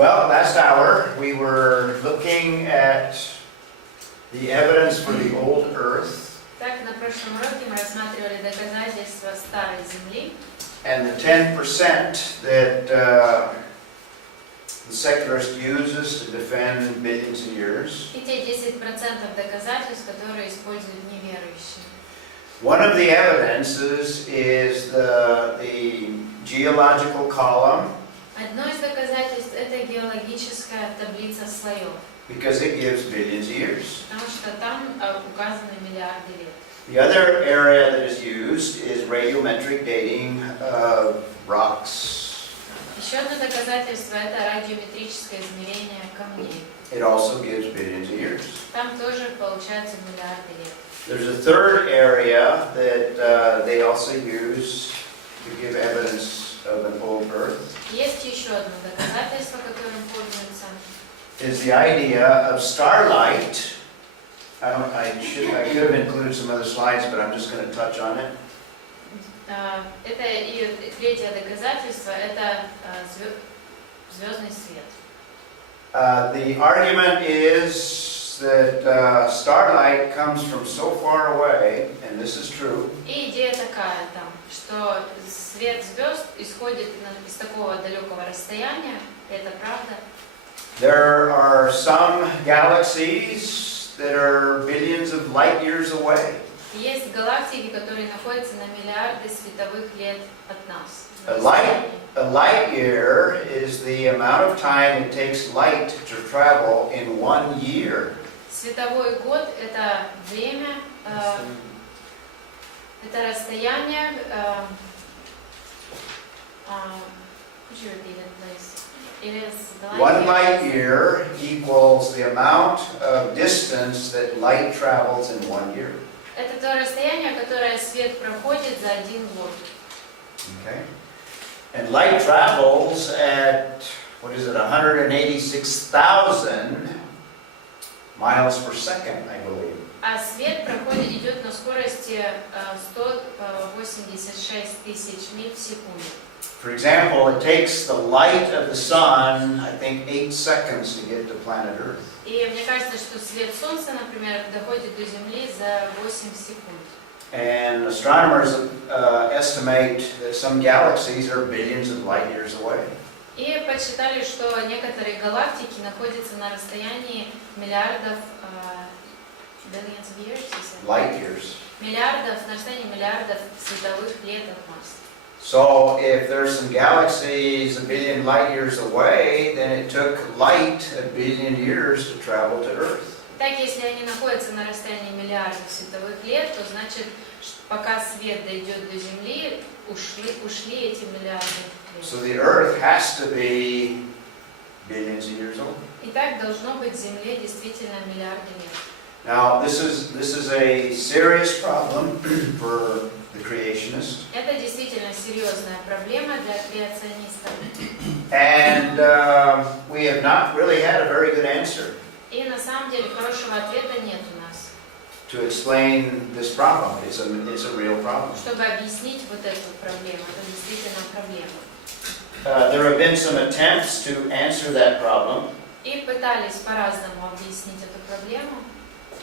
Well, last hour we were looking at the evidence for the old earth. Так, на прошлом уроке мы рассматривали доказательства старой земли And the 10% that the secularist uses to defend billions of years. и те 10% доказательств, которые используют неверующие. One of the evidences is the geological column, Одно из доказательств – это геологическая таблица слоев, because it gives billions of years. потому что там указаны миллиарды лет. The other area that is used is radiometric dating of rocks. Еще одно доказательство – это радиометрическое измерение камней. It also gives billions of years. Там тоже получается миллиарды лет. There's a third area that they also use to give evidence of an old earth. Есть еще одно доказательство, которым пользуются. Is the idea of starlight. I could have included some other slides, but I'm just going to touch on it. Это и третье доказательство – это звездный свет. The argument is that starlight comes from so far away, and this is true. И идея такая там, что свет звезд исходит из такого далекого расстояния, и это правда. There are some galaxies that are billions of light years away. Есть галактики, которые находятся на миллиарды световых лет от нас. A light year is the amount of time it takes light to travel in 1 year. Световой год – это время, это расстояние. Could you repeat it, please? It is the 1 light year equals the amount of distance that light travels in 1 year. Это то расстояние, которое свет проходит за 1 год. Okay? And light travels at, 186,000 miles per second, I believe. А свет идет на скорости 186 тысяч миль в секунду. For example, it takes the light of the sun, I think, 8 seconds to get to planet Earth. И мне кажется, что свет Солнца, например, доходит до Земли за 8 секунд. And astronomers estimate that some galaxies are billions of light years away. И подсчитали, что некоторые галактики находятся на расстоянии миллиардов billions of years, Light years. миллиардов, на расстоянии миллиардов световых лет от нас. So if there's some galaxies a billion light years away, then it took light a billion years to travel to Earth. Так, если они находятся на расстоянии миллиардов световых лет, то значит, пока свет дойдет до Земли, ушли эти миллиарды лет. So the Earth has to be billions of years old. И так должно быть Земле действительно миллиарды лет. Now this is a serious problem for the creationists. Это действительно серьезная проблема для креационистов. And we have not really had a very good answer И на самом деле хорошего ответа нет у нас, to explain this problem. It's a real problem. чтобы объяснить вот эту проблему. Это действительно проблема. There have been some attempts to answer that problem. И пытались по-разному объяснить эту проблему.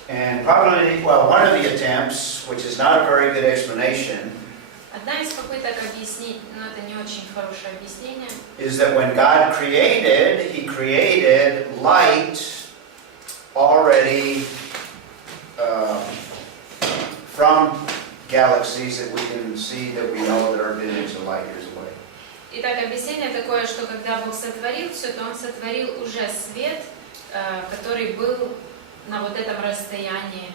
And probably, well, one of the attempts, which is not a very good explanation, Одна из попыток объяснить, но это не очень хорошее объяснение, is that when God created, He created light already from galaxies that we can see, that we know that are billions of light years away. Итак, объяснение такое, что когда Бог сотворил все, то Он сотворил уже свет, который был на вот этом расстоянии,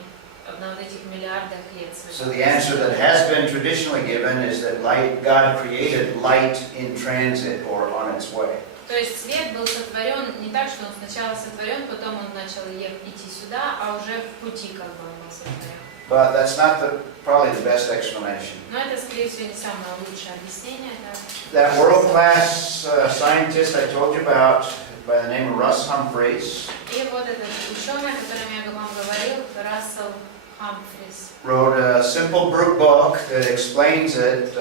на вот этих миллиардах лет. So the answer that has been traditionally given is that God created light in transit or on its way. То есть свет был сотворен не так, что он сначала сотворен, потом он начал идти сюда, а уже в пути как бы он был сотворен. But that's not probably the best explanation. Но это, скорее всего, не самое лучшее объяснение. Да? That world-class scientist I told you about, by the name of Russ Humphreys, И вот этот ученый, о котором я вам говорил, Рассел Хамфрис, wrote a simple book that explains it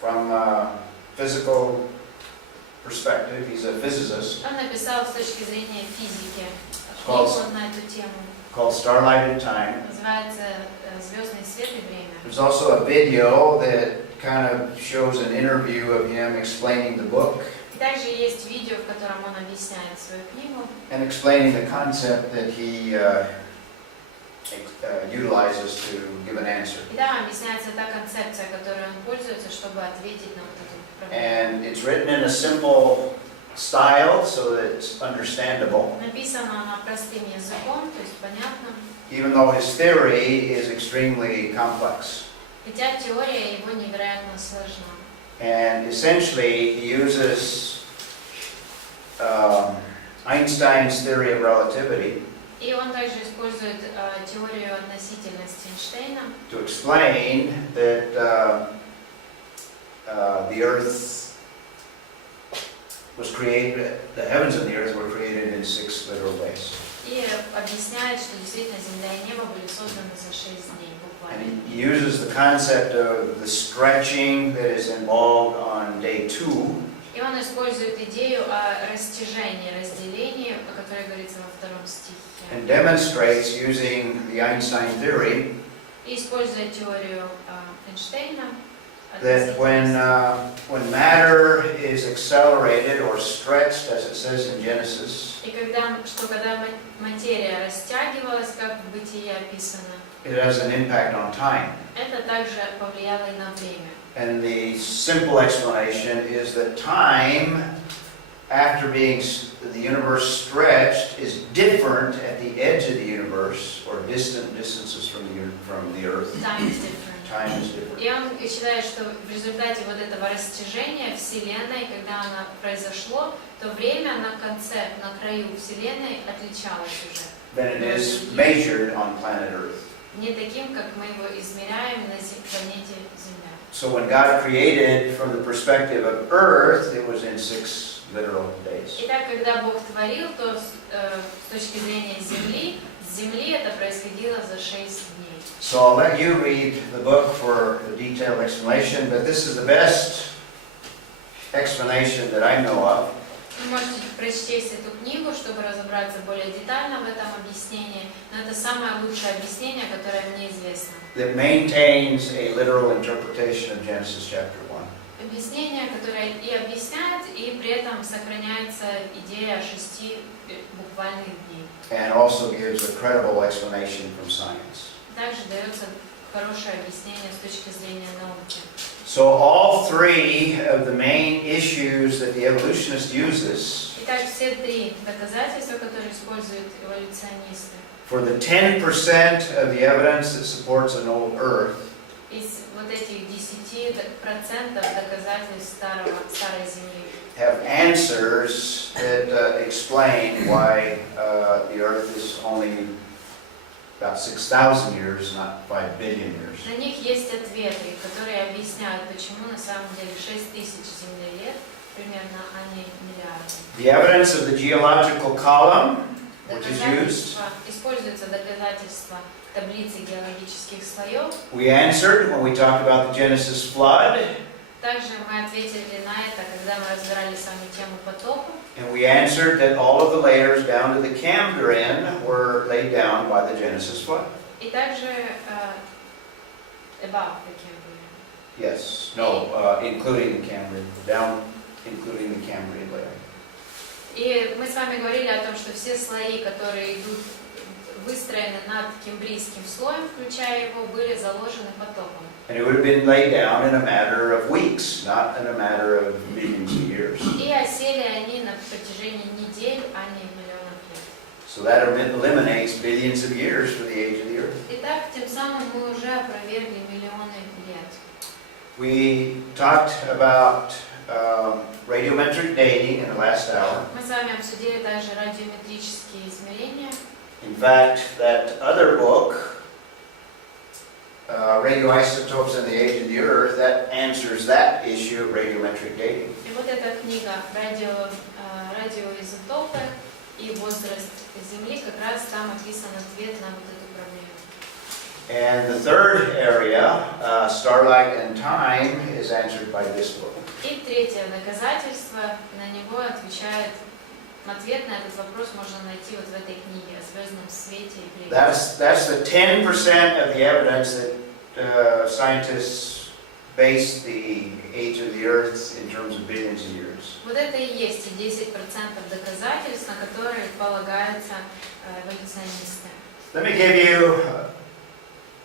from physical perspective. He's a physicist. Он написал с точки зрения физики Called- книгу на эту тему. Called Starlight in Time. Называется «Звездный свет и время». There's also a video that kind of shows an interview of him explaining the book И также есть видео, в котором он объясняет свою книгу and explaining the concept that he utilizes to give an answer. и там объясняется та концепция, которой он пользуется, чтобы ответить на вот эту проблему. And it's written in a simple style so that it's understandable, Написано она простым языком, то есть понятно, even though his theory is extremely complex. хотя теория его невероятно сложна. And essentially, he uses Einstein's theory of relativity И он также использует теорию относительности Эйнштейна, to explain that the earth was created, the heavens and the earth were created in 6 literal days. и объясняет, что действительно Земля и небо были созданы за 6 дней буквально. And he uses the concept of the stretching that is involved on day 2 И он использует идею о растяжении, разделении, о которой говорится во 2 стихе. and demonstrates using the Einstein theory И используя теорию Эйнштейна, that when matter is accelerated or stretched, as it says in Genesis, и когда материя растягивалась, как в Бытие описано, it has an impact on time. это также повлияло и на время. And the simple explanation is that time, after being the universe stretched, is different at the edge of the universe or distant distances from the earth. Time is different. Time is different. И он считает, что в результате вот этого растяжения Вселенной, когда оно произошло, то время на конце, на краю Вселенной отличалось уже. Than it is measured on planet Earth. Не таким, как мы его измеряем на планете Земля. So when God created from the perspective of Earth, it was in 6 literal days. Итак, когда Бог творил, то с точки зрения Земли, с Земли это происходило за 6 дней. So I'll let you read the book for the detailed explanation, but this is the best explanation that I know of. Вы можете прочесть эту книгу, чтобы разобраться более детально в этом объяснении, но это самое лучшее объяснение, которое мне известно. That maintains a literal interpretation of Genesis chapter 1. Объяснение, которое и объясняет, и при этом сохраняется идея 6 буквальных дней. And also gives a credible explanation from science. Также дается хорошее объяснение с точки зрения науки. So all 3 of the main issues that the evolutionist uses Итак, все 3 доказательства, которые используют эволюционисты, for the 10% of the evidence that supports an old Earth, из вот этих 10% доказательств старой Земли, have answers that explain why the Earth is only about 6,000 years, not 5 billion years. на них есть ответы, которые объясняют, почему на самом деле 6000 землелет примерно, а не миллиарды. The evidence of the geological column, which is used, Используются доказательства таблицы геологических слоев. we answered when we talked about the Genesis flood, Также мы ответили на это, когда мы разбирали с вами тему потопа. and we answered that all of the layers down to the Cambrian were laid down by the Genesis flood. И также above the Cambrian. Yes, no, including the Cambrian, down, including the Cambrian layer. И мы с вами говорили о том, что все слои, которые идут, выстроены над кембрийским слоем, включая его, были заложены потопом. And it would have been laid down in a matter of weeks, not in a matter of millions of years. И осели они на протяжении недель, а не миллионов лет. So that eliminates billions of years for the age of the earth. Итак, тем самым мы уже опровергли миллионы лет. We talked about radiometric dating in the last hour. Мы с вами обсудили также радиометрические измерения. In fact, that other book, Radioisotopes in the Age of the Earth, that answers that issue of radiometric dating. И вот эта книга «Радиоизотопы и возраст Земли», как раз там описан ответ на вот эту проблему. And the third area, starlight and time, is answered by this book. И третье доказательство, на него ответ на этот вопрос можно найти вот в этой книге о звездном свете и времени. That's the 10% of the evidence that scientists base the age of the earth in terms of billions of years. Вот это и есть те 10% доказательств, на которые полагаются эволюционисты. Let me give you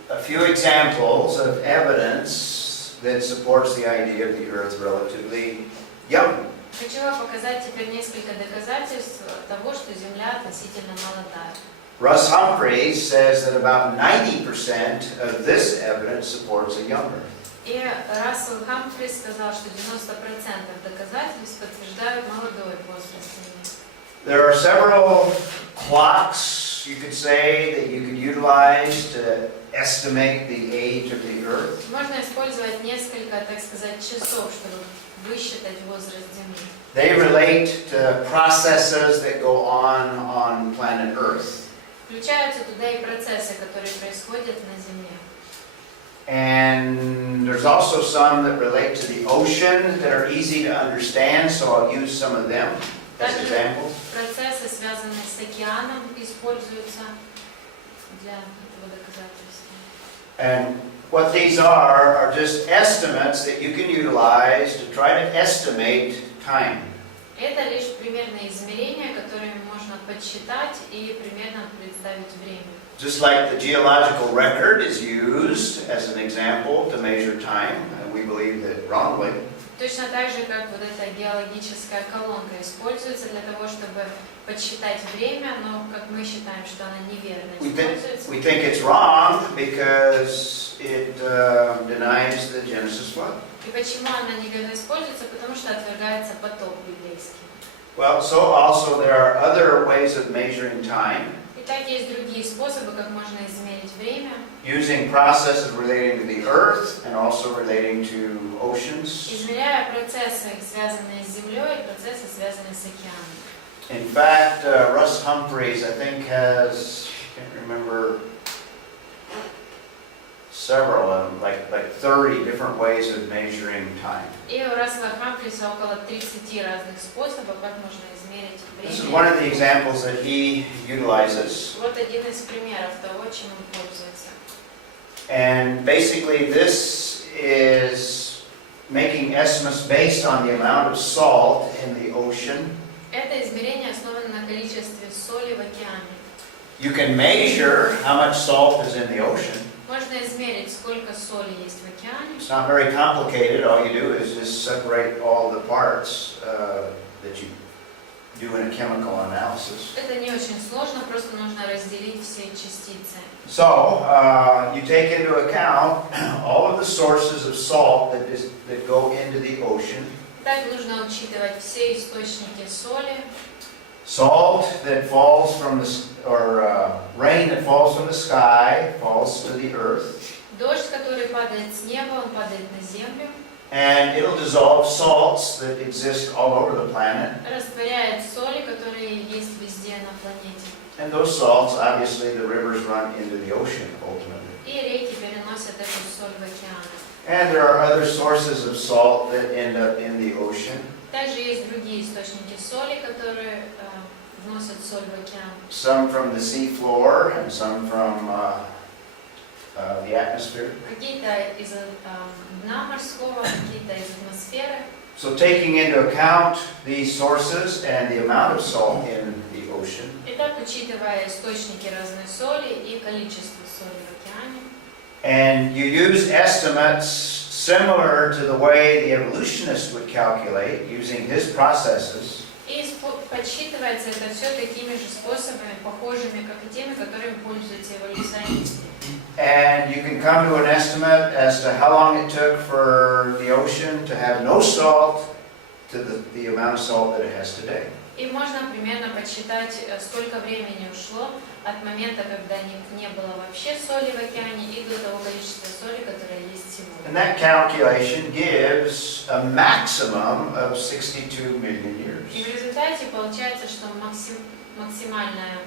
a few examples of evidence that supports the idea of the earth relatively young. Хочу вам показать теперь несколько доказательств того, что Земля относительно молодая. Russ Humphreys says that about 90% of this evidence supports a young earth. И Рассел Хамфрис сказал, что 90% доказательств подтверждают молодой возраст Земли. There are several clocks, you could say, that you could utilize to estimate the age of the earth. Можно использовать несколько, так сказать, часов, чтобы высчитать возраст Земли. They relate to processes that go on planet Earth. Включаются туда и процессы, которые происходят на Земле. And there's also some that relate to the ocean that are easy to understand, so I'll use some of them as examples. Процессы, связанные с океаном, используются для этого доказательства. And what these are just estimates that you can utilize to try to estimate time. Это лишь примерные измерения, которые можно подсчитать и примерно представить время. Just like the geological record is used as an example to measure time, and we believe that wrongly. Точно так же, как вот эта геологическая колонка используется для того, чтобы подсчитать время, но как мы считаем, что она неверно используется. We think it's wrong because it denies the Genesis flood. И почему она неверно используется? Потому что отвергается потоп библейский. Well, so also there are other ways of measuring time. Итак, есть другие способы, как можно измерить время. Using processes relating to the earth and also relating to oceans. Измеряя процессы, связанные с землей, и процессы, связанные с океаном. In fact, Russ Humphreys, I think, has, I can't remember, several of them, like 30 different ways of measuring time. И у Рассела Хамфриса около 30 разных способов, как можно измерить время. This is one of the examples that he utilizes. Вот один из примеров того, чем он пользуется. And basically this is making estimates based on the amount of salt in the ocean. Это измерение основано на количестве соли в океане. You can measure how much salt is in the ocean. Можно измерить, сколько соли есть в океане. It's not very complicated. All you do is just separate all the parts that you do in a chemical analysis. Это не очень сложно, просто нужно разделить все частицы. So, you take into account all of the sources of salt that go into the ocean. Так нужно учитывать все источники соли. Salt that falls from rain that falls from the sky falls to the earth. Дождь, который падает с неба, он падает на землю. And it'll dissolve salts that exist all over the planet. Растворяет соли, которые есть везде на планете. And those salts, obviously, the rivers run into the ocean ultimately. И реки переносят эту соль в океан. And there are other sources of salt that end up in the ocean. Также есть другие источники соли, которые вносят соль в океан. Some from the sea floor and some from the atmosphere. Какие-то из дна морского, какие-то из атмосферы. So taking into account these sources and the amount of salt in the ocean. Итак, учитывая источники разной соли и количество соли в океане. And you use estimates similar to the way the evolutionist would calculate using his processes. И подсчитывается это все такими же способами, похожими, как и теми, которыми пользуются эволюционисты. And you can come to an estimate as to how long it took for the ocean to have no salt to the amount of salt that it has today. И можно примерно подсчитать, сколько времени ушло от момента, когда не было вообще соли в океане, и до того количества соли, которое есть сегодня. And that calculation gives a maximum of 62 million years. И в результате получается, что максимальное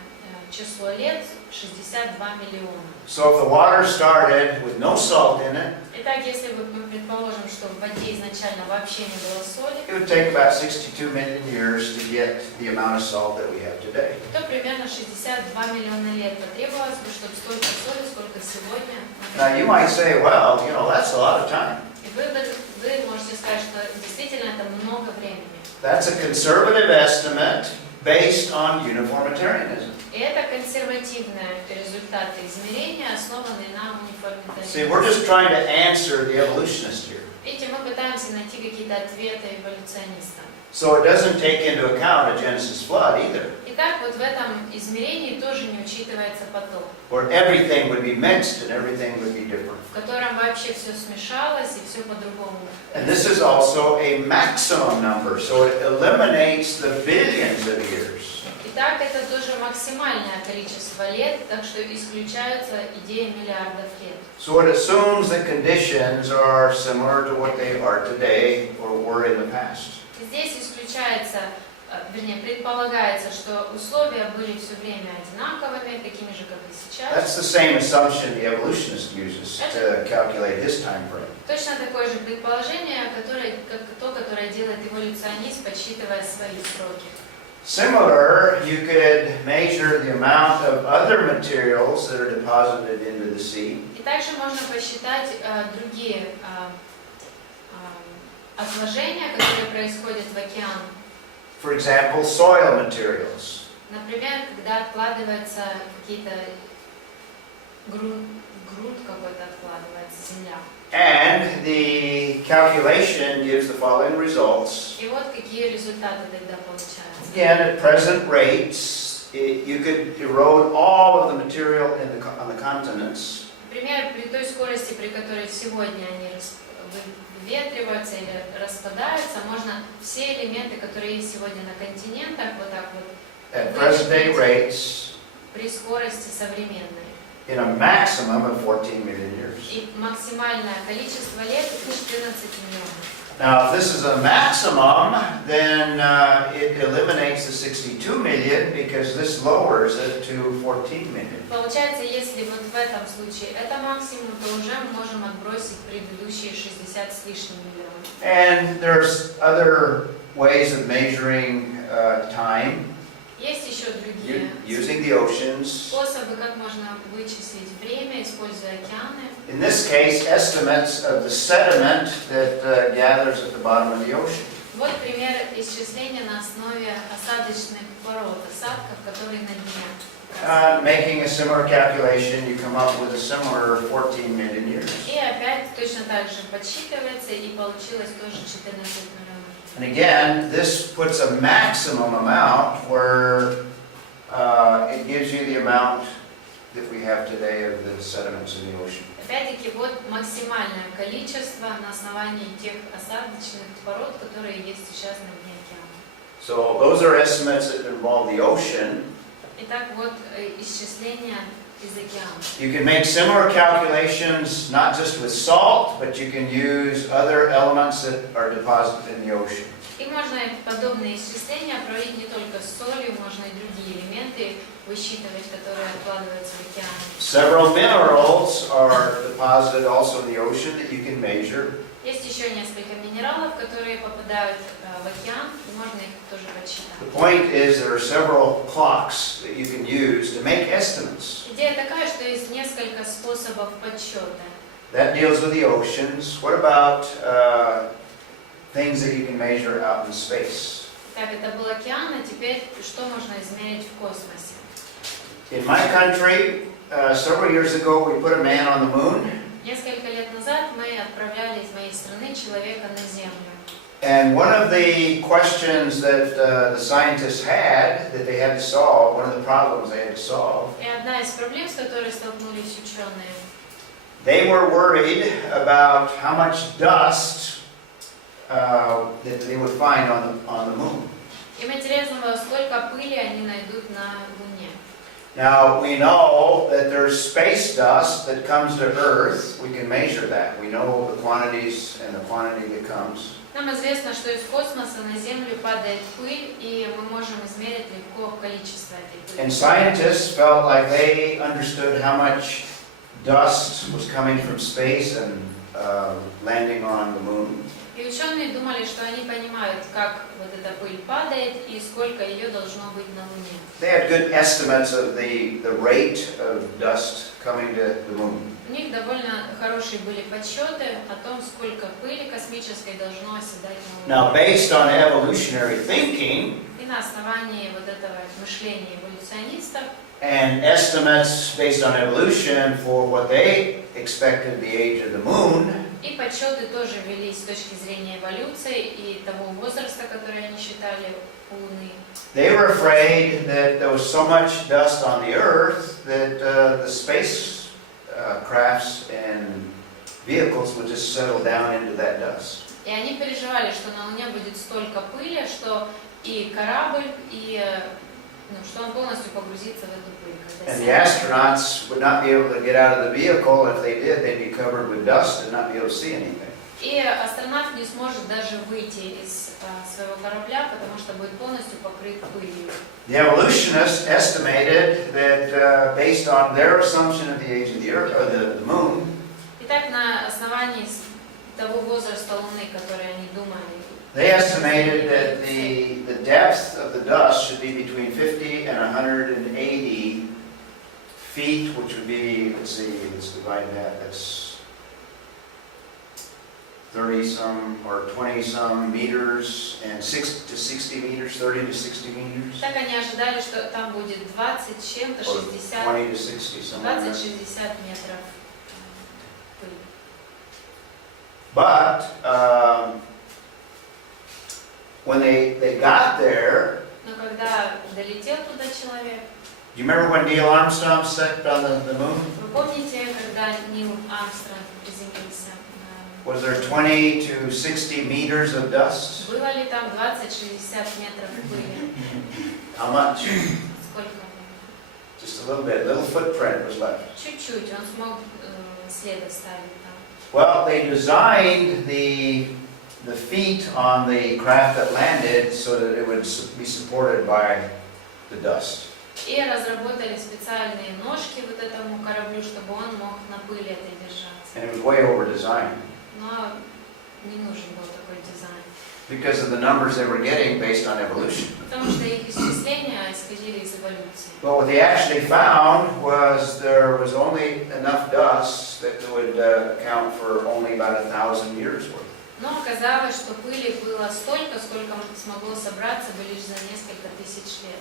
число лет 62 миллиона. So if the water started with no salt in it, Итак, если мы предположим, что в воде изначально вообще не было соли, it would take about 62 million years to get the amount of salt that we have today. то примерно 62 миллиона лет потребовалось бы, чтобы столько соли, сколько сегодня. Now you might say, well, that's a lot of time. И вы можете сказать, что действительно это много времени. That's a conservative estimate based on uniformitarianism. И это консервативные результаты измерения, основанные на See, униформитаризме. we're just trying to answer the evolutionist here. Видите, мы пытаемся найти какие-то ответы эволюционистам. So it doesn't take into account a Genesis flood either, Итак, вот в этом измерении тоже не учитывается потоп, where everything would be mixed and everything would be different. в котором вообще все смешалось и все по-другому. And this is also a maximum number, so it eliminates the billions of years. Итак, это тоже максимальное количество лет, так что исключаются идеи миллиардов лет. So it assumes that conditions are similar to what they are today or were in the past. Здесь исключается, вернее, предполагается, что условия были все время одинаковыми, такими же, как и сейчас. That's the same assumption the evolutionist uses to calculate his time frame. Точно такое же предположение, как то, которое делает эволюционист, подсчитывая свои сроки. Similar, you could measure the amount of other materials that are deposited into the sea. И также можно посчитать другие отложения, которые происходят в океан. For example, soil materials. Например, когда откладывается какие-то грунт какой-то откладывается, земля. And the calculation gives the following results. И вот какие результаты тогда получаются. Again, at present rates, you could erode all of the material on the continents. Например, при той скорости, при которой сегодня они выветриваются или распадаются, можно все элементы, которые есть сегодня на континентах, вот так вот At present day rates, при скорости современной. in a maximum of 14 million years. И максимальное количество лет это 14 миллионов. Now, if this is a maximum, then it eliminates the 62 million because this lowers it to 14 million. Получается, если вот в этом случае это максимум, то уже мы можем отбросить предыдущие 60 с лишним миллионов. And there's other ways of measuring time Есть еще другие using the oceans. способы, как можно вычислить время, используя океаны. In this case, estimates of the sediment that gathers at the bottom of the ocean. Вот пример исчисления на основе осадочных пород, осадков, которые на дне. Making a similar calculation, you come up with a similar 14 million years. И опять точно так же подсчитывается, и получилось тоже 14 миллионов. And again, this puts a maximum amount where it gives you the amount that we have today of the sediments in the ocean. Опять-таки, вот максимальное количество на основании тех осадочных пород, которые есть сейчас на дне океана. So those are estimates that involve the ocean. Итак, вот исчисления из океана. You can make similar calculations not just with salt, but you can use other elements that are deposited in the ocean. И можно подобные исчисления проводить не только с солью, можно и другие элементы высчитывать, которые откладываются в океане. Several minerals are deposited also in the ocean that you can measure. Есть еще несколько минералов, которые попадают в океан, и можно их тоже подсчитать. The point is there are several clocks that you can use to make estimates. Идея такая, что есть несколько способов подсчета. That deals with the oceans. What about things that you can measure out in space? Так, это был океан, а теперь что можно измерить в космосе? In my country, several years ago, we put a man on the moon. Несколько лет назад мы отправляли из моей страны человека на Землю. And one of the questions that the scientists had that they had to solve, one of the problems they had to solve, И одна из проблем, с которой столкнулись ученые, they were worried about how much dust that they would find on the moon. им интересно было, сколько пыли они найдут на Луне. Now, we know that there's space dust that comes to Earth. We can measure that. We know the quantities and the quantity that comes. Нам известно, что из космоса на Землю падает пыль, и мы можем измерить легко количество этой пыли. And scientists felt like they understood how much dust was coming from space and landing on the moon. И ученые думали, что они понимают, как вот эта пыль падает и сколько ее должно быть на Луне. They had good estimates of the rate of dust coming to the moon. У них довольно хорошие были подсчеты о том, сколько пыли космической должно оседать на Now, Луне. based on evolutionary thinking И на основании вот этого мышления эволюционистов and estimates based on evolution for what they expected the age of the moon, и подсчеты тоже велись с точки зрения эволюции и того возраста, который они считали у Луны. they were afraid that there was so much dust on the Earth that the space crafts and vehicles would just settle down into that dust. И они переживали, что на Луне будет столько пыли, что и корабль, и что он полностью погрузится в эту пыль. And the astronauts would not be able to get out of the vehicle. If they did, they'd be covered with dust and not be able to see anything. И астронавт не сможет даже выйти из своего корабля, потому что будет полностью покрыт пылью. The evolutionists estimated that based on their assumption of the age of the Earth or the moon, Итак, на основании того возраста Луны, который они думали, they estimated that the depth of the dust should be between 50 and 180 feet, which would be, let's divide that, that's 30-some or 20-some meters and 6 to 60 meters, 30 to 60 meters, так они ожидали, что там будет 20 с чем-то, or 60, 20 to 60, somewhere in there. 20-60 метров пыли. But when they got there, Но когда долетел туда человек, do you remember when Neil Armstrong stepped on the moon? вы помните, когда Нил Армстронг приземлился? Was there 20 to 60 meters of dust? Было ли там 20-60 метров пыли? How much? Сколько? Just a little bit. Little footprint was left. Чуть-чуть, он смог след оставить там. Well, they designed the feet on the craft that landed so that it would be supported by the dust. И разработали специальные ножки вот этому кораблю, чтобы он мог на пыли этой держаться. And it was way over designed Но не нужен был такой дизайн. because of the numbers they were getting based on evolution. Потому что их исчисления исходили из эволюции. But what they actually found was there was only enough dust that would account for only about 1,000 years worth. Но оказалось, что пыли было столько, сколько смогло собраться бы лишь за несколько тысяч лет.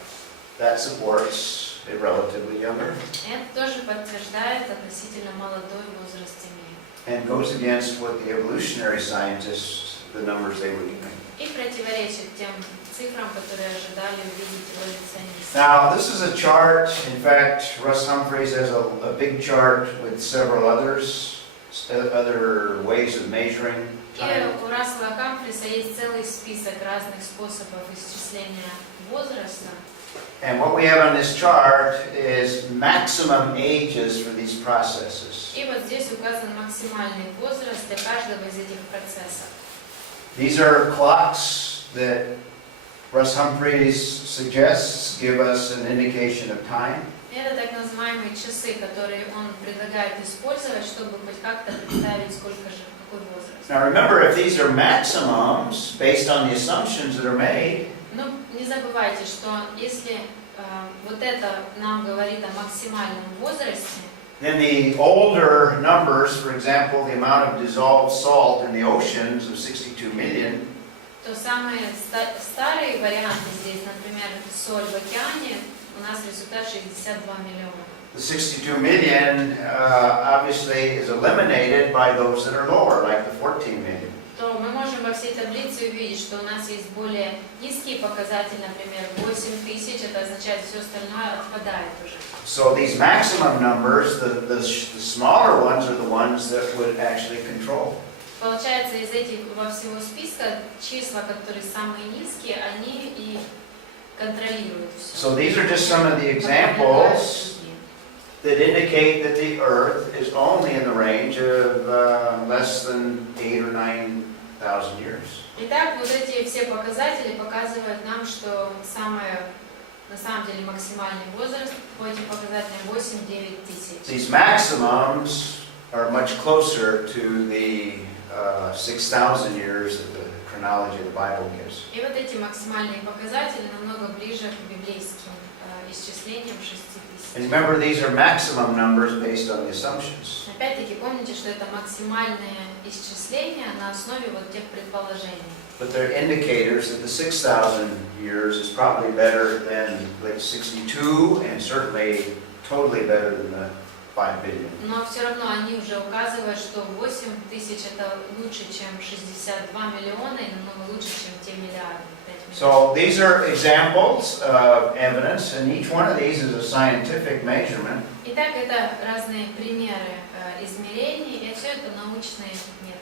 That supports a relatively young Earth И это тоже подтверждает относительно молодой возраст Земли. and goes against what the evolutionary scientists, the numbers they were giving. И противоречит тем цифрам, которые ожидали увидеть эволюционисты. Now, this is a chart. In fact, Russ Humphreys has a big chart with several other ways of measuring time. И у Рассела Хамфриса есть целый список разных способов исчисления возраста. And what we have on this chart is maximum ages for these processes. И вот здесь указан максимальный возраст для каждого из этих процессов. These are clocks that Russ Humphreys suggests give us an indication of time. Это так называемые часы, которые он предлагает использовать, чтобы хоть как-то представить, сколько же, какой возраст. Now remember, if these are maximums based on the assumptions that are made, Но не забывайте, что если вот это нам говорит о максимальном возрасте, then the older numbers, for example, the amount of dissolved salt in the oceans of 62 million, то самые старые варианты здесь, например, соль в океане, у нас результат 62 миллиона. the 62 million obviously is eliminated by those that are lower, like the 14 million. То мы можем во всей таблице увидеть, что у нас есть более низкие показатели, например, 8 тысяч, это означает, все остальное отпадает уже. So these maximum numbers, the smaller ones are the ones that would actually control. Получается, из этих во всего списка числа, которые самые низкие, они и контролирует все. So these are just some of the examples that indicate that the earth is only in the range of less than 8,000 or 9,000 years. Итак, вот эти все показатели показывают нам, что на самом деле максимальный возраст по этим показателям 8-9 тысяч. These maximums are much closer to the 6,000 years that the chronology of the Bible gives. И вот эти максимальные показатели намного ближе к библейским исчислениям 6 тысяч. And remember, these are maximum numbers based on the assumptions. Опять-таки помните, что это максимальные исчисления на основе вот тех предположений. But they're indicators that the 6,000 years is probably better than like 62 and certainly totally better than the 5 billion. Но все равно они уже указывают, что 8 тысяч это лучше, чем 62 миллиона и намного лучше, чем те миллиарды. So these are examples of evidence, and each one of these is a scientific measurement. Итак, это разные примеры измерений, и все это научные методы.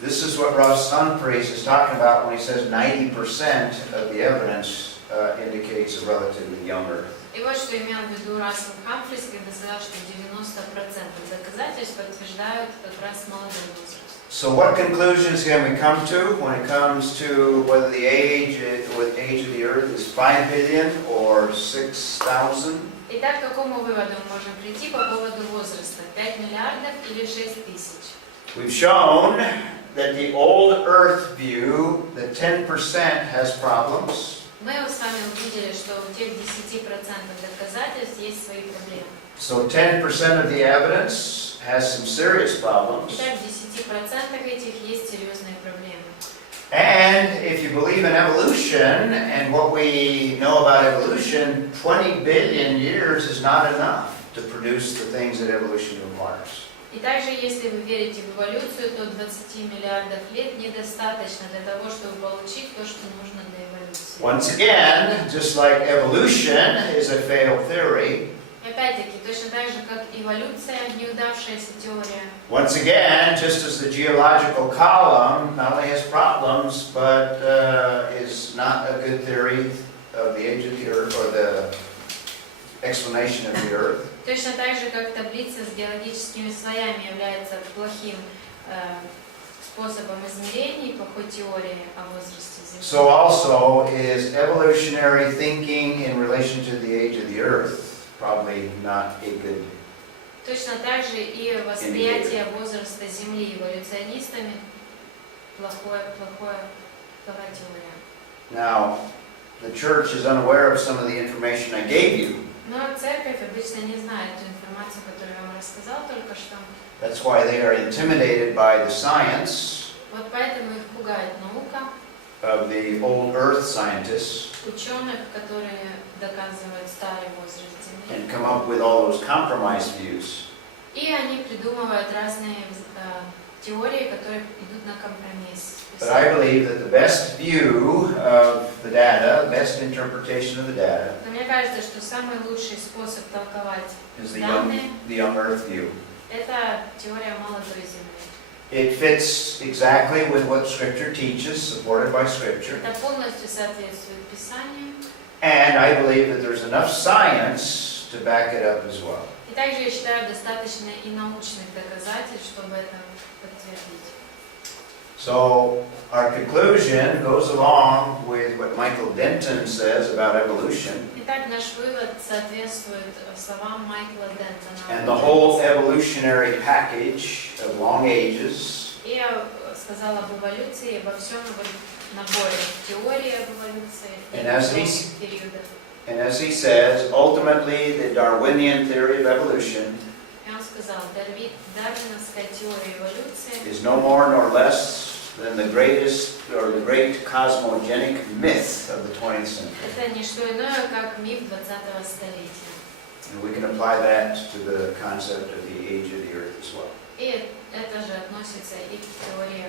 This is what Russ Humphreys is talking about when he says 90% of the evidence indicates a relatively young Earth. И вот что имел в виду Рассел Хамфрис, когда сказал, что 90% доказательств подтверждают как раз молодой возраст. So what conclusions can we come to when it comes to whether the age of the Earth is 5 billion or 6,000? Итак, к какому выводу мы можем прийти по поводу возраста? 5 миллиардов или 6 тысяч? We've shown that the old Earth view, that 10% has problems. Мы с вами увидели, что у тех 10% доказательств есть свои проблемы. So 10% of the evidence has some serious problems. Итак, в 10% этих есть серьезные проблемы. And if you believe in evolution and what we know about evolution, 20 billion years is not enough to produce the things that evolution requires. И также, если вы верите в эволюцию, то 20 миллиардов лет недостаточно для того, чтобы получить то, что нужно для эволюции. Once again, just like evolution is a failed theory, И опять-таки, точно так же, как эволюция, неудавшаяся теория. once again, just as the geological column not only has problems, but is not a good theory of the age of the Earth or the explanation of the Earth. Точно так же, как таблица с геологическими слоями является плохим способом измерений, плохой теорией о возрасте Земли. So also is evolutionary thinking in relation to the age of the Earth probably not a good. Точно так же и восприятие возраста Земли эволюционистами плохая теория. Now, the church is unaware of some of the information I gave you. Но церковь обычно не знает ту информацию, которую я вам рассказал только что. That's why they are intimidated by the science Вот поэтому их пугает наука, of the old Earth scientists ученых, которые доказывают старый возраст Земли. and come up with all those compromise views. И они придумывают разные теории, которые идут на компромисс. But I believe that the best view of the data, the best interpretation of the data, Но мне кажется, что самый лучший способ толковать is the данные young Earth view. – это теория молодой Земли. It fits exactly with what Scripture teaches, supported by Scripture. Это полностью соответствует Писанию. And I believe that there's enough science to back it up as well. И также я считаю, достаточно и научных доказательств, чтобы это подтвердить. So our conclusion goes along with what Michael Denton says about evolution. Итак, наш вывод соответствует словам Майкла Дентона. And the whole evolutionary package of long ages. И я сказала об эволюции, обо всем наборе теории об эволюции и долгих периодах. And as he says, ultimately the Darwinian theory of evolution И он сказал, дарвиновская теория эволюции is no more nor less than the greatest or the great cosmogenic myth of the 20th century. это не что иное, как миф 20-го столетия. And we can apply that to the concept of the age of the earth as well. И это же относится и к теории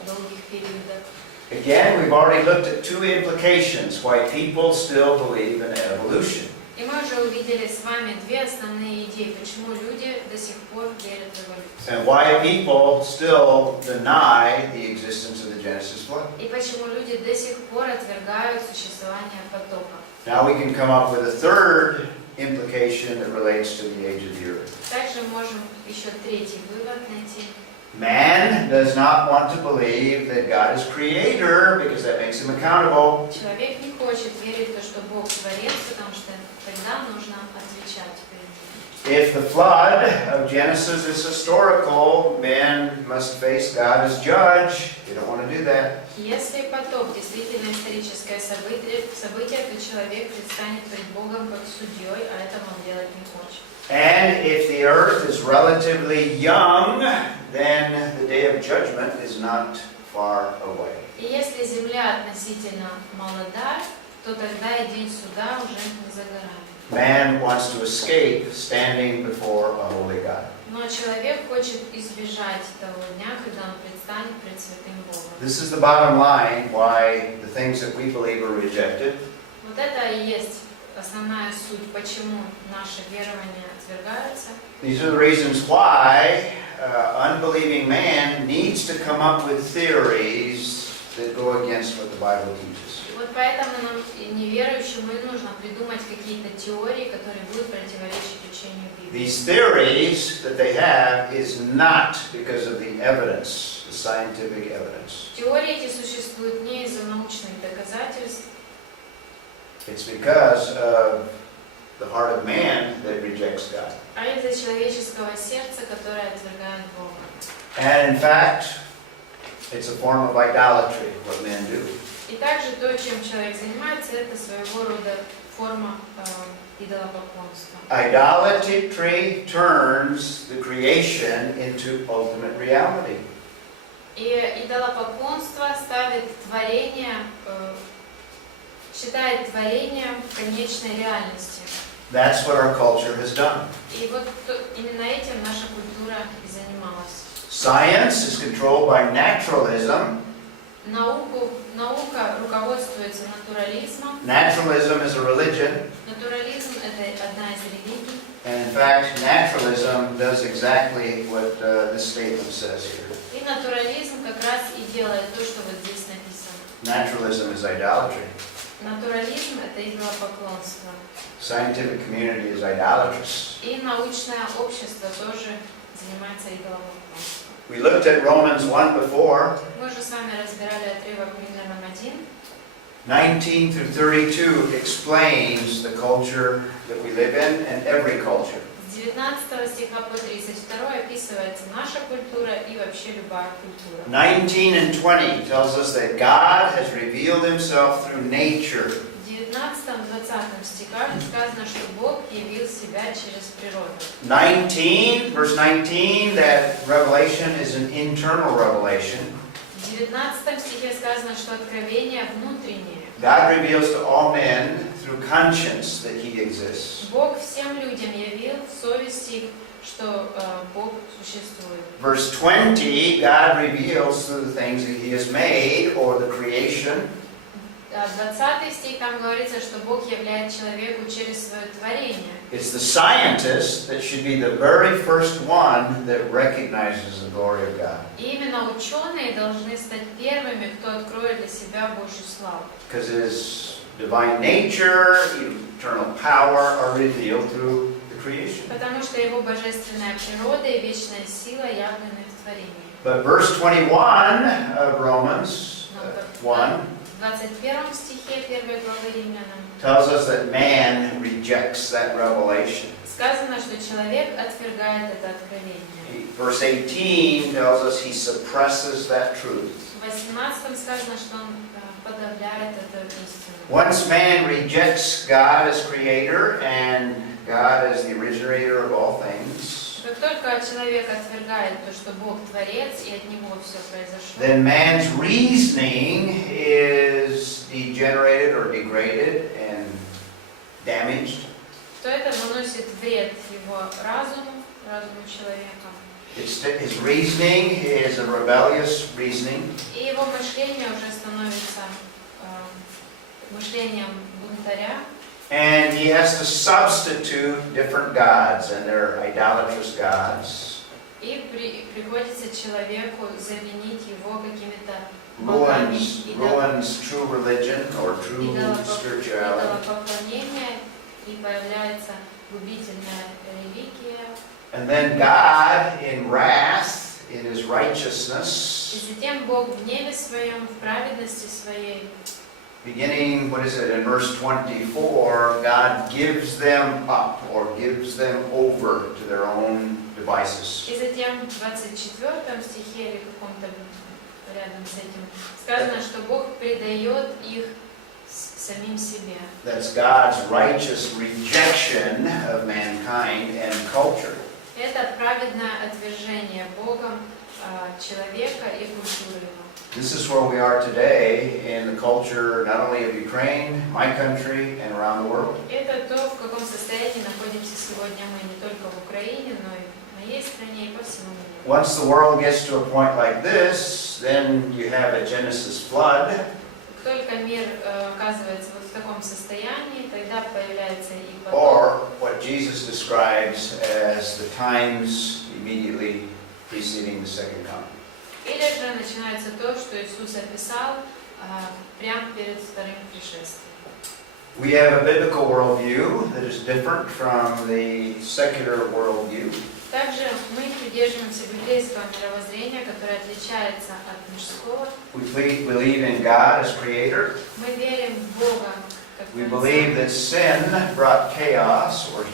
о долгих периодах. Again, we've already looked at two implications why people still believe in evolution. И мы уже уже увидели с вами две основные идеи, почему люди до сих пор верят в эволюцию. And why people still deny the existence of the Genesis flood. И почему люди до сих пор отвергают существование потопа. Now we can come up with a third implication that relates to the age of the earth. Также можем еще третий вывод найти. Man does not want to believe that God is creator because that makes him accountable. Человек не хочет верить в то, что Бог творец, потому что тогда нужно отвечать перед ним. If the flood of Genesis is historical, man must face God as judge. They don't want to do that. Если потоп действительно историческое событие, то человек предстанет перед Богом как судьей, а этого он делать не хочет. And if the earth is relatively young, then the day of judgment is not far away. И если земля относительно молода, то тогда и день суда уже не за горами. Man wants to escape standing before a holy God. Но человек хочет избежать того дня, когда он предстанет пред святым Богом. This is the bottom line why the things that we believe are rejected. Вот это и есть основная суть, почему наши верования отвергаются. These are the reasons why unbelieving man needs to come up with theories that go against what the Bible teaches. Вот поэтому нам, неверующему, и нужно придумать какие-то теории, которые будут противоречить учению Библии. These theories that they have is not because of the evidence, the scientific evidence. Теории эти существуют не из-за научных доказательств, It's because of the heart of man that rejects God. а из-за человеческого сердца, которое отвергает Бога. And in fact, it's a form of idolatry, what men do. И также то, чем человек занимается, это своего рода форма идолопоклонства. Idolatry turns the creation into ultimate reality. И идолопоклонство ставит творение, считает творением конечной реальности. That's what our culture has done. И вот именно этим наша культура и занималась. Science is controlled by naturalism. Наука руководствуется натурализмом. Naturalism is a religion. Натурализм – это одна из религий. And in fact, naturalism does exactly what this statement says here. И натурализм как раз и делает то, что вот здесь написано. Naturalism is idolatry. Натурализм – это идолопоклонство. Scientific community is idolatrous. И научное общество тоже занимается идолопоклонством. We looked at Romans 1 before. Мы уже с вами разбирали отрывок Римлянам 1. 19 through 32 explains the culture that we live in and every culture. С 19 стиха по 32 описывается наша культура и вообще любая культура. 19 and 20 tells us that God has revealed himself through nature. В 19-20 стихах сказано, что Бог явил себя через природу. 19, verse 19, that revelation is an internal revelation. В 19 стихе сказано, что откровение внутреннее. God reveals to all men through conscience that he exists. Бог всем людям явил в совести, что Бог существует. Verse 20, God reveals through the things that he has made or the creation. 20 стих там говорится, что Бог являет человеку через свое творение. It's the scientist that should be the very first one that recognizes the glory of God. И именно ученые должны стать первыми, кто откроет для себя Божью славу. Because his divine nature, eternal power are revealed through the creation. Потому что его божественная природа и вечная сила явлены в творении. But verse 21 of Romans 1 В 21 стихе 1 главы Римлянам tells us that man rejects that revelation. сказано, что человек отвергает это откровение. Verse 18 tells us he suppresses that truth. В 18 сказано, что он подавляет эту истину. Once man rejects God as creator and God as the originator of all things, Как только человек отвергает то, что Бог творец, и от него все произошло, then man's reasoning is degenerated or degraded and damaged. то это наносит вред его разуму человека. His reasoning is a rebellious reasoning. И его мышление уже становится мышлением бунтаря. And he has to substitute different gods, and they're idolatrous gods. И приходится человеку заменить его какими-то богами, Ruins true religion or true spirituality. идолопоклонения, и появляется губительная религия. And then God, in wrath, in his righteousness, И затем Бог в гневе своем, в праведности своей, beginning, in verse 24, God gives them up or gives them over to their own devices. и затем в 24 стихе или каком-то рядом с этим сказано, что Бог предает их самим себе. That's God's righteous rejection of mankind and culture. Это праведное отвержение Богом человека и культуры его. This is where we are today in the culture not only of Ukraine, my country, and around the world. Это то, в каком состоянии находимся сегодня мы не только в Украине, но и в моей стране и по всему миру. Once the world gets to a point like this, then you have a Genesis flood. Только мир оказывается вот в таком состоянии, тогда появляется и потоп. Or what Jesus describes as the times immediately preceding the second coming. Или же начинается то, что Иисус описал прямо перед вторым пришествием. We have a biblical worldview that is different from the secular worldview. Также мы придерживаемся библейского мировоззрения, которое отличается от мирского. We believe in God as creator. Мы верим в Бога как We Творца. believe that sin brought chaos or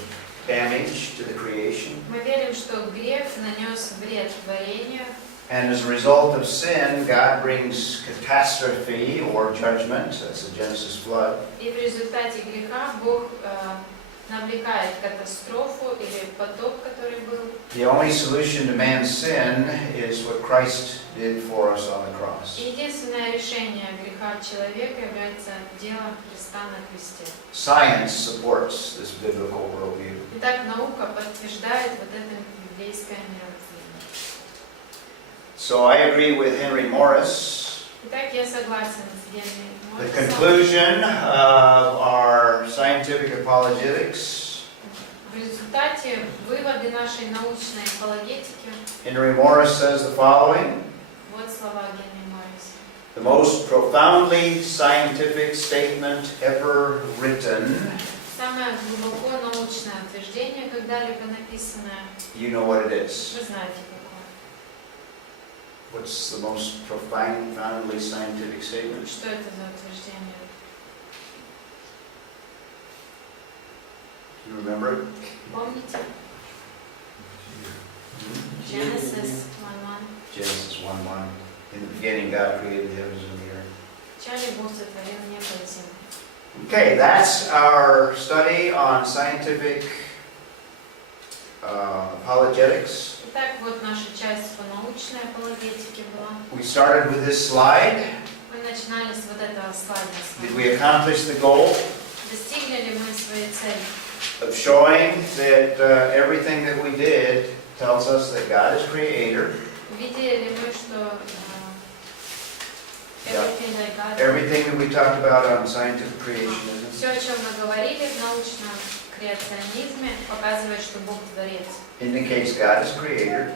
damage to the creation. Мы верим, что грех нанес вред творению. And as a result of sin, God brings catastrophe or judgment. That's the Genesis flood. И в результате греха Бог навлекает катастрофу или потоп, который был. The only solution to man's sin is what Christ did for us on the cross. И единственное решение греха человека является делом Христа на кресте. Science supports this biblical worldview. Итак, наука подтверждает вот это библейское мировоззрение. So I agree with Henry Morris. Итак, я согласен с Генри The Моррисом. conclusion of our scientific apologetics, В результате выводы нашей научной апологетики, Henry Morris says the following: вот слова Генри Морриса. the most profoundly scientific statement ever written, Самое глубоко научное утверждение, когда-либо написанное, you know what it is. вы знаете какое. What's the most profoundly scientific statement? Что это за утверждение? You remember it? Помните? Genesis 1:1. Genesis 1:1. In the beginning, God created the heavens and the earth. Вначале Бог сотворил небо и землю. Okay, that's our study on scientific apologetics. Итак, вот наша часть по научной апологетике была. We started with this slide. Мы начинали с вот этого слайда. Did we accomplish the goal Достигли ли мы своей цели? of showing that everything that we did tells us that God is creator? Видели ли мы, что Everything that we talked about on scientific creationism. все, о чем мы говорили в научном креационизме, показывает, что Бог творец. Indicates God is creator.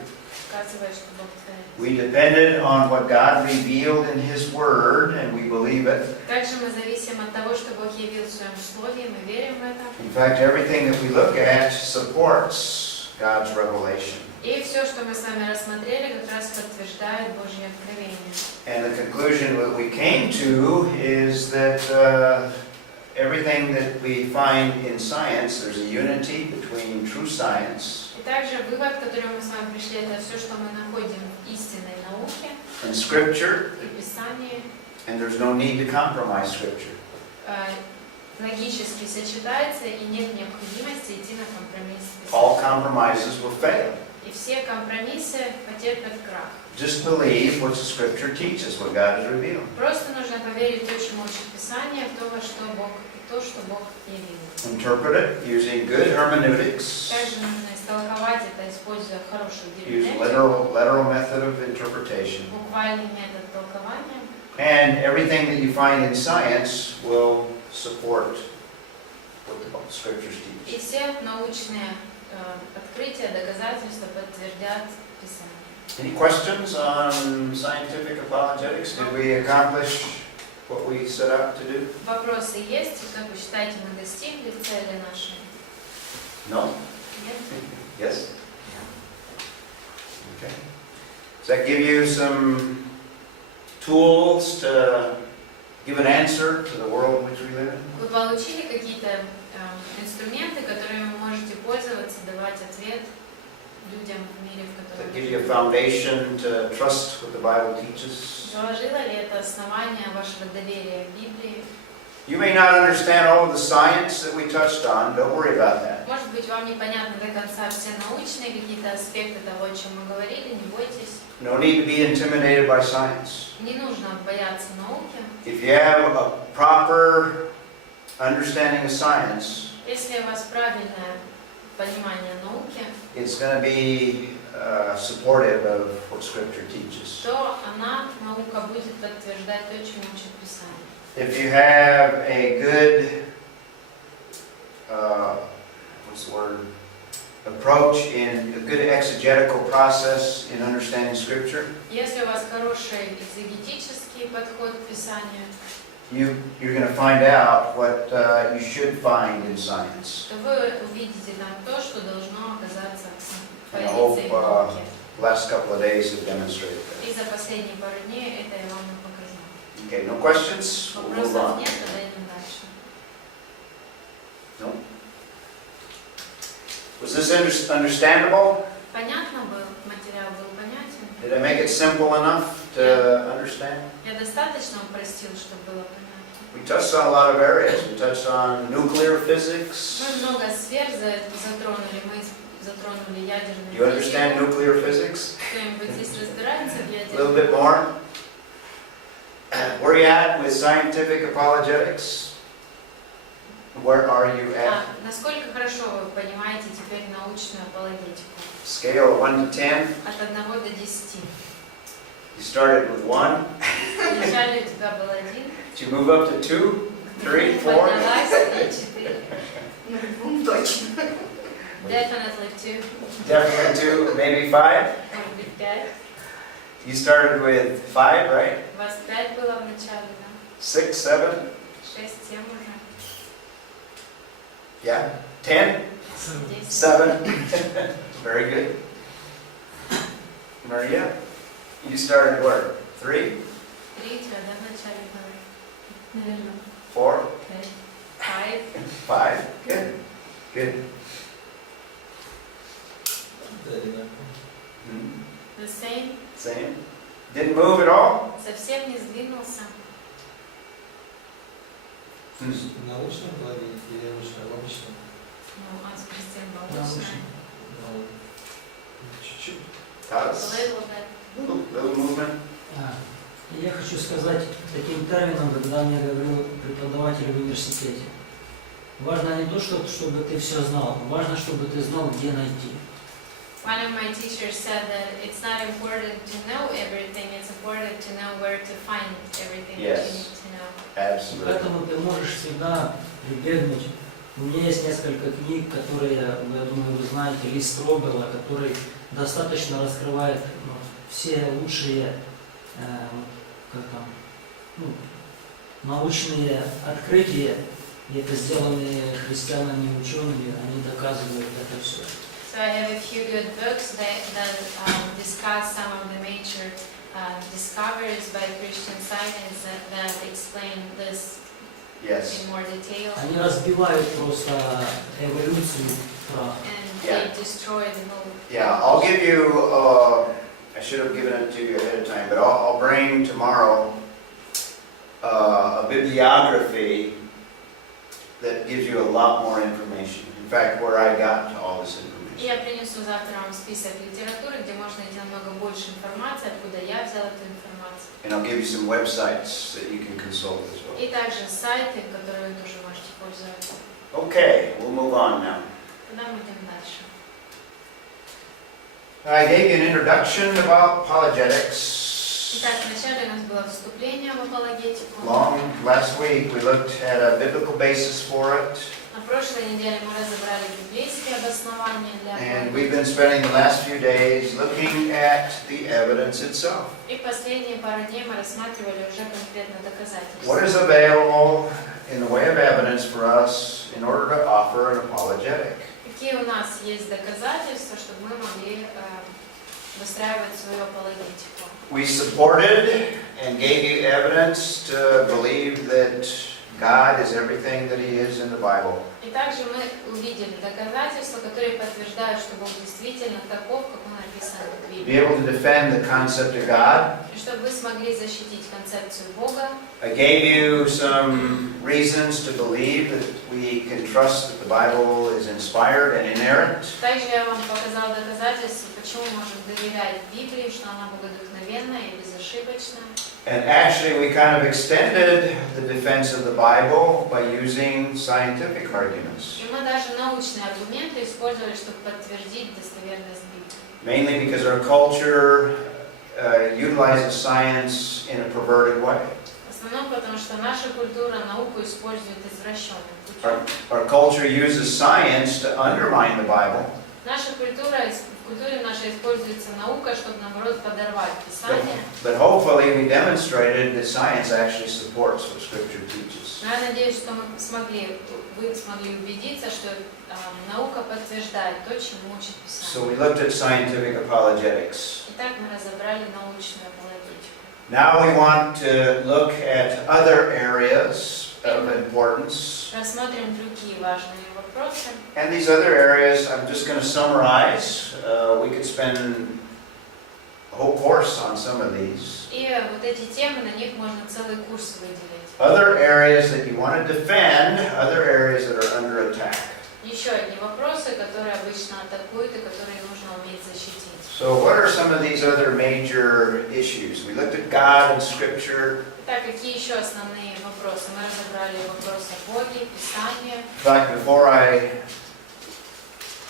Показывает, что Бог творец. We depended on what God revealed in His Word, and we believe it. Также мы зависим от того, что Бог явил в Своем Слове, и мы верим в это. In fact, everything that we look at supports God's revelation. И все, что мы с вами рассмотрели, как раз подтверждает Божье откровение. And the conclusion that we came to is that everything that we find in science, there's a unity between true science И также вывод, к которому мы с вами пришли, это все, что мы находим в истинной науке and Scripture, и Писании, and there's no need to compromise Scripture. логически сочетается, и нет необходимости идти на компромисс с Писанием. All compromises will fail. И все компромиссы потерпят крах. Just believe what the Scripture teaches, what God has revealed. Просто нужно поверить в то, чему учит Писание, в то, что Бог явил. Interpret it using good hermeneutics. Также нужно истолковать это, используя хорошую Use герменевтику, literal method of interpretation. буквальный метод толкования. And everything that you find in science will support what the Scriptures teach. И все научные открытия, доказательства подтвердят Писание. Any questions on scientific apologetics? Did we accomplish what we set out to do? Вопросы есть? Как вы считаете, мы достигли цели нашей? No? Нет? Yes? Okay. Does that give you some tools to give an answer to the world in which we live in? Вы получили какие-то инструменты, которыми вы можете пользоваться, давать ответ людям в мире, в котором That вы gives you a живете? foundation to trust what the Bible teaches? Заложило ли это основание вашего доверия к Библии? You may not understand all of the science that we touched on. Don't worry about that. Может быть, вам непонятны до конца все научные какие-то аспекты того, о чем мы говорили, не бойтесь. No need to be intimidated by science. Не нужно бояться науки. If you have a proper understanding of science, Если у вас правильное понимание науки, it's going to be supportive of what Scripture teaches. то наука будет подтверждать то, чему учит Писание. If you have a good, approach in a good exegetical process in understanding Scripture, Если у вас хороший экзегетический подход к Писанию, you're going to find out what you should find in science. то вы увидите там то, что должно оказаться в And I hope позиции науки. last couple of days have demonstrated that. И за последние пару дней это я вам и показала. Okay, no questions? We'll move Вопросов on. нет, тогда идем дальше. No? Was this understandable? Понятно был? Материал был понятен? Did I make it simple enough to understand? Я достаточно упростил, чтобы было понятно. We touched on a lot of areas. We touched on nuclear physics. Мы много сфер затронули. Мы затронули ядерную You understand физику. nuclear physics? Кто-нибудь здесь разбирается в A little ядерной? bit more? Where are you at with scientific apologetics? Where are you at? Насколько хорошо вы понимаете теперь научную апологетику? Scale of 1 to 10? От 1 до 10. You started with 1. Вначале у тебя был 1. Did you move up to 2, 3, 4? Поднялась и 4. Ну, двум точно. Definitely 2. Definitely 2, maybe 5? Может быть 5. You started with 5, right? У вас 5 было в начале, да? 6, 7? 6, 7 уже. Yeah? 10? 10. 7? Very good. Maria, you started where? 3? 3 у тебя, да, в начале было? Наверное. 4? 5. 5? Good. Good. Mhm. The same. Same? Didn't move at all? Совсем не сдвинулся. Научном плане или обычном? Ну, он с Кристин Научном. научный. Чуть-чуть. Todd's little movement. Я хочу сказать таким термином, когда мне говорил преподаватель в университете. Важно не то, чтобы ты все знал, важно, чтобы ты знал, где найти. One of my teachers said that it's not important to know everything, it's important to know where to find everything that you need to know. Absolutely. Поэтому ты можешь всегда прибегнуть. У меня есть несколько книг, которые, я думаю, вы знаете, Лист Робела, который достаточно раскрывает все лучшие научные открытия, и это сделаны христианами и учеными, они доказывают это все. So I have a few good books that discuss some of the major discoveries by Christian scientists that explain this Yes. in more detail. Они разбивают просто эволюцию права. And Yeah. they destroy the whole. Yeah, I'll give you, I should have given it to you ahead of time, but I'll bring tomorrow a bibliography that gives you a lot more information. In fact, where I got to all this information. Я принесу завтра вам список литературы, где можно найти намного больше информации, откуда я взяла эту информацию. And I'll give you some websites that you can consult as well. И также сайты, которые вы тоже можете пользоваться. Okay, we'll move on now. Куда мы идем дальше? I gave you an introduction about apologetics. Итак, вначале у нас было вступление в апологетику. Last week we looked at a biblical basis for it. На прошлой неделе мы разобрали библейские обоснования для And апологетики. we've been spending the last few days looking at the evidence itself. И последние пару дней мы рассматривали уже конкретно доказательства. What is available in the way of evidence for us in order to offer an apologetic? Какие у нас есть доказательства, чтобы мы могли выстраивать свою апологетику? We supported and gave you evidence to believe that God is everything that He is in the Bible. И также мы увидели доказательства, которые подтверждают, что Бог действительно таков, как Он написан в Be Библии. able to defend the concept of God. И чтобы вы смогли защитить концепцию Бога. I gave you some reasons to believe that we can trust that the Bible is inspired and inerrant. Также я вам показала доказательства, почему мы можем доверять Библии, что она богодухновенная и безошибочная. And actually, we kind of extended the defense of the Bible by using scientific arguments. И мы даже научные аргументы использовали, чтобы подтвердить достоверность Библии. Mainly because our culture utilizes science in a perverted way. В основном потому, что наша культура науку использует извращенным путем. Our culture uses science to undermine the Bible. Наша культура, в культуре нашей используется наука, чтобы наоборот подорвать Писание. But hopefully we demonstrated that science actually supports what Scripture teaches. Но я надеюсь, что вы смогли убедиться, что наука подтверждает то, чему учит So Писание. we looked at scientific apologetics. Итак, мы разобрали научную апологетику. Now we want to look at other areas of importance. Рассмотрим другие важные вопросы. And these other areas, I'm just going to summarize. We could spend a whole course on some of these. И вот эти темы, на них можно целый курс выделить. Other areas that you want to defend, other areas that are under attack. Еще одни вопросы, которые обычно атакуют и которые нужно уметь защитить. So what are some of these other major issues? We looked at God and Scripture. Итак, какие еще основные вопросы? Мы разобрали вопросы о Боге, Писании. In fact, before I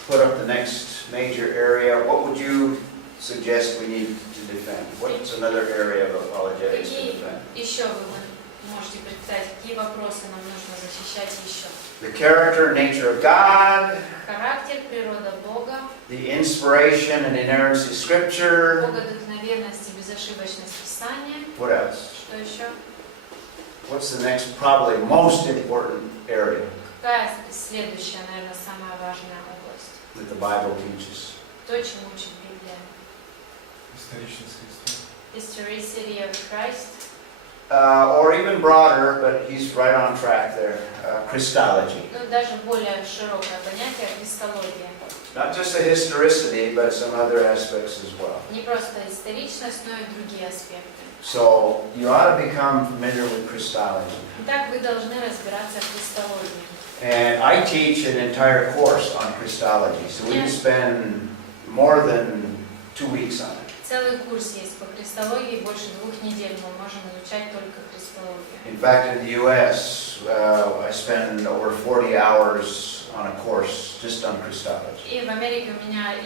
put up the next major area, what would you suggest we need to defend? What's another area of apologetics to Какие defend? еще вы можете представить, какие вопросы нам нужно защищать еще? The character and nature of God, Характер, природа Бога, the inspiration and inerrancy of Scripture. богодухновенность и безошибочность Писания. What else? Что еще? What's the next, probably most important area Какая следующая, наверное, самая важная область? that the Bible teaches? То, чему учит Библия. Историчность Христа. Historicity of Christ. Or even broader, but he's right on track there, Christology. Ну, даже более широкое понятие христология. Not just a historicity, but some other aspects as well. Не просто историчность, но и другие аспекты. So you ought to become familiar with Christology. Итак, вы должны разбираться в христологии. And I teach an entire course on Christology, so we can spend more than 2 weeks on it. Целый курс есть по христологии, больше 2 недель мы можем изучать только христологию. In fact, in the U.S., I spend over 40 hours on a course just on Christology. И в Америке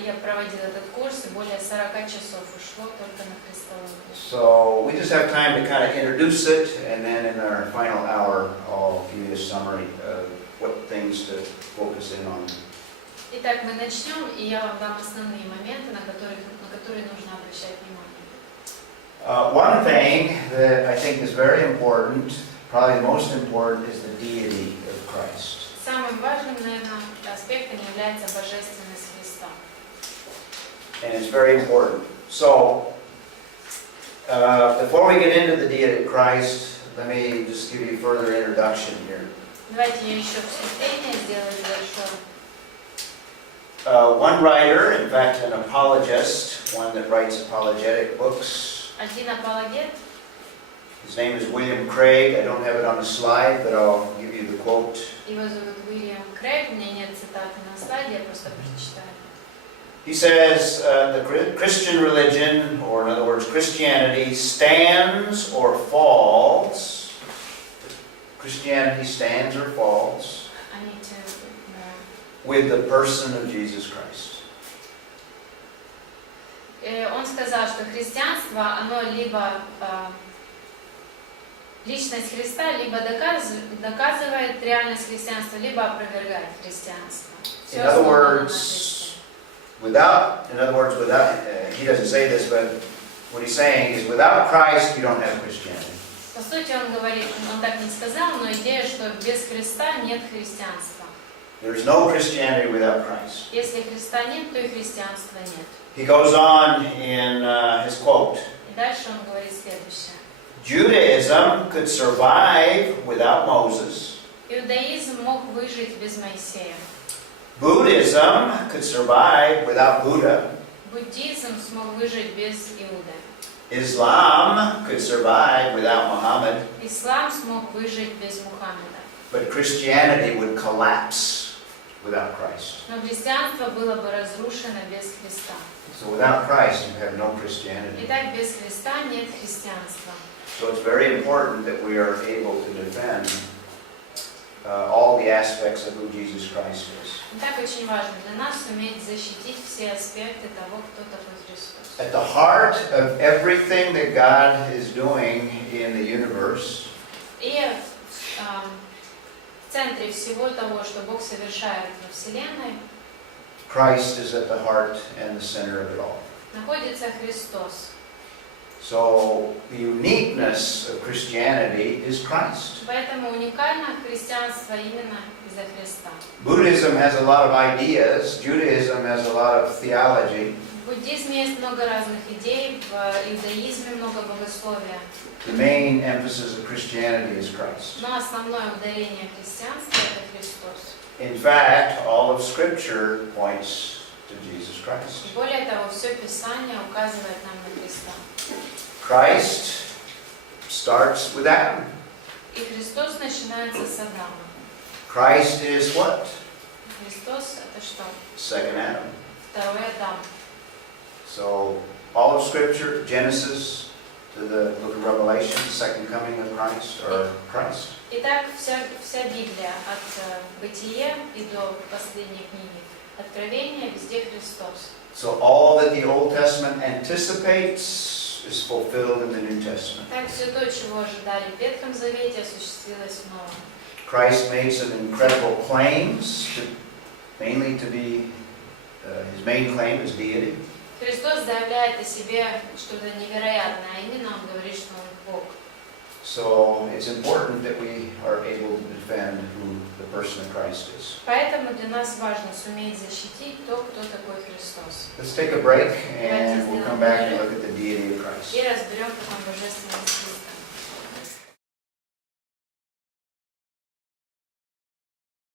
я проводила этот курс, и более 40 часов ушло только на христологию. So we just have time to kind of introduce it, and then in our final hour, I'll give you a summary of what things to focus in on. Итак, мы начнем, и я вам дам основные моменты, на которые нужно обращать внимание. One thing that I think is very important, probably the most important, is the deity of Christ. Самым важным, наверное, аспектом является божественность Христа. And it's very important. So, before we get into the deity of Christ, let me just give you further introduction here. Давайте я еще вступление сделаю небольшое. One writer, in fact an apologist, one that writes apologetic books, Один апологет, his name is William Craig. I don't have it on the slide, but I'll give you the quote. его зовут Уильям Крейг, у меня нет цитаты на слайде, я просто прочитаю. He says, the Christian religion, or in other words, Christianity, stands or falls. Christianity stands or falls I need to, with the person of Jesus Christ. Он сказал, что христианство, оно либо Личность Христа либо доказывает реальность христианства, либо опровергает христианство. Все In other основано на words, Христе. he doesn't say this, but what he's saying is without Christ you don't have Christianity. По сути, он говорит, он так не сказал, но идея, что без Христа нет христианства. There is no Christianity without Christ. Если Христа нет, то и христианства нет. He goes on in his quote. И дальше он говорит следующее. Judaism could survive without Moses. Иудаизм мог выжить без Моисея. Buddhism could survive without Buddha. Буддизм смог выжить без Иуды. Islam could survive without Muhammad. Ислам смог выжить без Мухаммеда. But Christianity would collapse without Christ. Но христианство было бы разрушено без Христа. So without Christ you have no Christianity. Итак, без Христа нет христианства. So it's very important that we are able to defend all the aspects of who Jesus Christ is. Итак, очень важно для нас уметь защитить все аспекты того, кто такой Христос. At the heart of everything that God is doing in the universe И в центре всего того, что Бог совершает во Вселенной, Christ is at the heart and the center of it all. находится Христос. So the uniqueness of Christianity is Christ. Поэтому уникально христианство именно из-за Христа. Buddhism has a lot of ideas. Judaism has a lot of theology. В буддизме есть много разных идей, в иудаизме много богословия. The main emphasis of Christianity is Christ. Но основное ударение христианства – это Христос. In fact, all of Scripture points to Jesus Christ. Более того, все Писание указывает нам на Христа. Christ starts with Adam. И Христос начинается с Адама. Christ is what? Христос – это что? Second Adam. Второй Адам. So all of Scripture, Genesis to the book of Revelation, the second coming of Christ, or Christ. Итак, вся Библия от Бытия и до последней книги Откровения везде Христос. So all that the Old Testament anticipates is fulfilled in the New Testament. Так все то, чего ожидали в Ветхом Завете, осуществилось в Новом. Christ made some incredible claims, mainly to be, his main claim is deity. Христос заявляет о себе что-то невероятное, а именно Он говорит, что Он Бог. So it's important that we are able to defend who the person of Christ is. Поэтому для нас важно суметь защитить то, кто такой Христос. Let's take a break and we'll come back and look at the deity of Christ. И разберем, как Он божественный Христос.